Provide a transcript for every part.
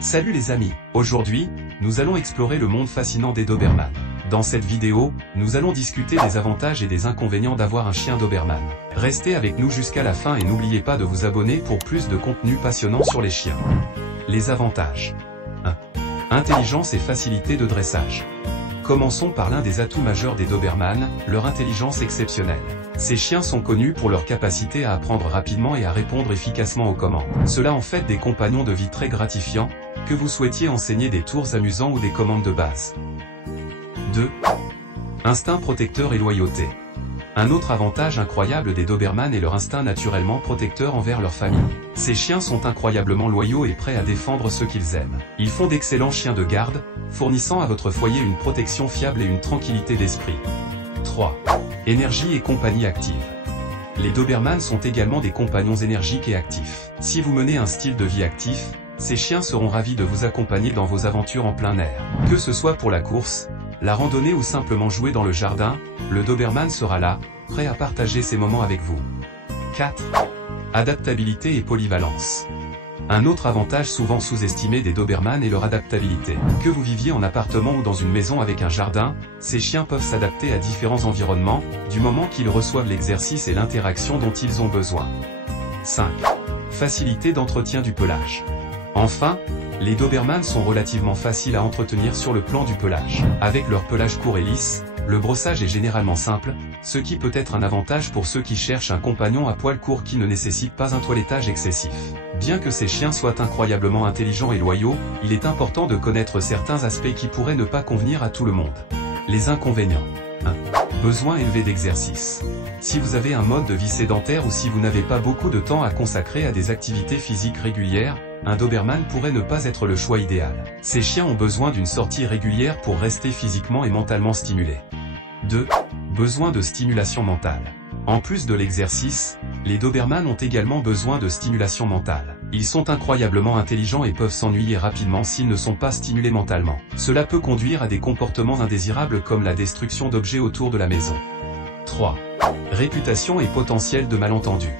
Salut les amis, aujourd'hui, nous allons explorer le monde fascinant des Doberman. Dans cette vidéo, nous allons discuter des avantages et des inconvénients d'avoir un chien Doberman. Restez avec nous jusqu'à la fin et n'oubliez pas de vous abonner pour plus de contenu passionnant sur les chiens. Les avantages. 1. Intelligence et facilité de dressage. Commençons par l'un des atouts majeurs des Doberman, leur intelligence exceptionnelle. Ces chiens sont connus pour leur capacité à apprendre rapidement et à répondre efficacement aux commandes. Cela en fait des compagnons de vie très gratifiants, que vous souhaitiez enseigner des tours amusants ou des commandes de base. 2. Instinct protecteur et loyauté. Un autre avantage incroyable des Doberman est leur instinct naturellement protecteur envers leur famille. Ces chiens sont incroyablement loyaux et prêts à défendre ceux qu'ils aiment. Ils font d'excellents chiens de garde, fournissant à votre foyer une protection fiable et une tranquillité d'esprit. 3. Énergie et compagnie active. Les Doberman sont également des compagnons énergiques et actifs. Si vous menez un style de vie actif, ces chiens seront ravis de vous accompagner dans vos aventures en plein air. Que ce soit pour la course, la randonnée ou simplement jouer dans le jardin, le Doberman sera là, prêt à partager ses moments avec vous. 4. Adaptabilité et polyvalence. Un autre avantage souvent sous-estimé des Doberman est leur adaptabilité. Que vous viviez en appartement ou dans une maison avec un jardin, ces chiens peuvent s'adapter à différents environnements, du moment qu'ils reçoivent l'exercice et l'interaction dont ils ont besoin. 5. Facilité d'entretien du pelage. Enfin, les Doberman sont relativement faciles à entretenir sur le plan du pelage. Avec leur pelage court et lisse, le brossage est généralement simple, ce qui peut être un avantage pour ceux qui cherchent un compagnon à poil court qui ne nécessite pas un toilettage excessif. Bien que ces chiens soient incroyablement intelligents et loyaux, il est important de connaître certains aspects qui pourraient ne pas convenir à tout le monde. Les inconvénients. 1. Besoin élevé d'exercice. Si vous avez un mode de vie sédentaire ou si vous n'avez pas beaucoup de temps à consacrer à des activités physiques régulières, un Doberman pourrait ne pas être le choix idéal. Ces chiens ont besoin d'une sortie régulière pour rester physiquement et mentalement stimulés. 2. Besoin de stimulation mentale. En plus de l'exercice, les Doberman ont également besoin de stimulation mentale. Ils sont incroyablement intelligents et peuvent s'ennuyer rapidement s'ils ne sont pas stimulés mentalement. Cela peut conduire à des comportements indésirables comme la destruction d'objets autour de la maison. 3. Réputation et potentiel de malentendus.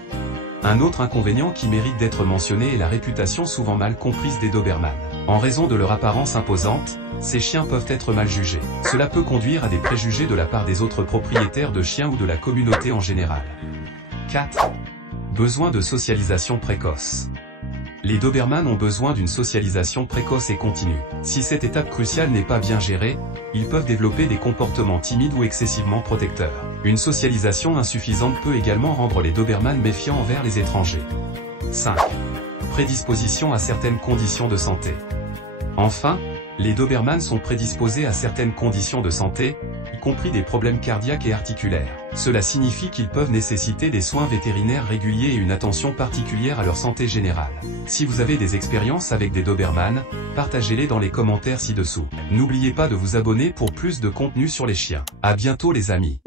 Un autre inconvénient qui mérite d'être mentionné est la réputation souvent mal comprise des Doberman. En raison de leur apparence imposante, ces chiens peuvent être mal jugés. Cela peut conduire à des préjugés de la part des autres propriétaires de chiens ou de la communauté en général. 4. Besoin de socialisation précoce. Les Doberman ont besoin d'une socialisation précoce et continue. Si cette étape cruciale n'est pas bien gérée, ils peuvent développer des comportements timides ou excessivement protecteurs. Une socialisation insuffisante peut également rendre les Doberman méfiants envers les étrangers. 5. Prédisposition à certaines conditions de santé. Enfin, les Doberman sont prédisposés à certaines conditions de santé, y compris des problèmes cardiaques et articulaires. Cela signifie qu'ils peuvent nécessiter des soins vétérinaires réguliers et une attention particulière à leur santé générale. Si vous avez des expériences avec des Doberman, partagez-les dans les commentaires ci-dessous. N'oubliez pas de vous abonner pour plus de contenu sur les chiens. À bientôt les amis.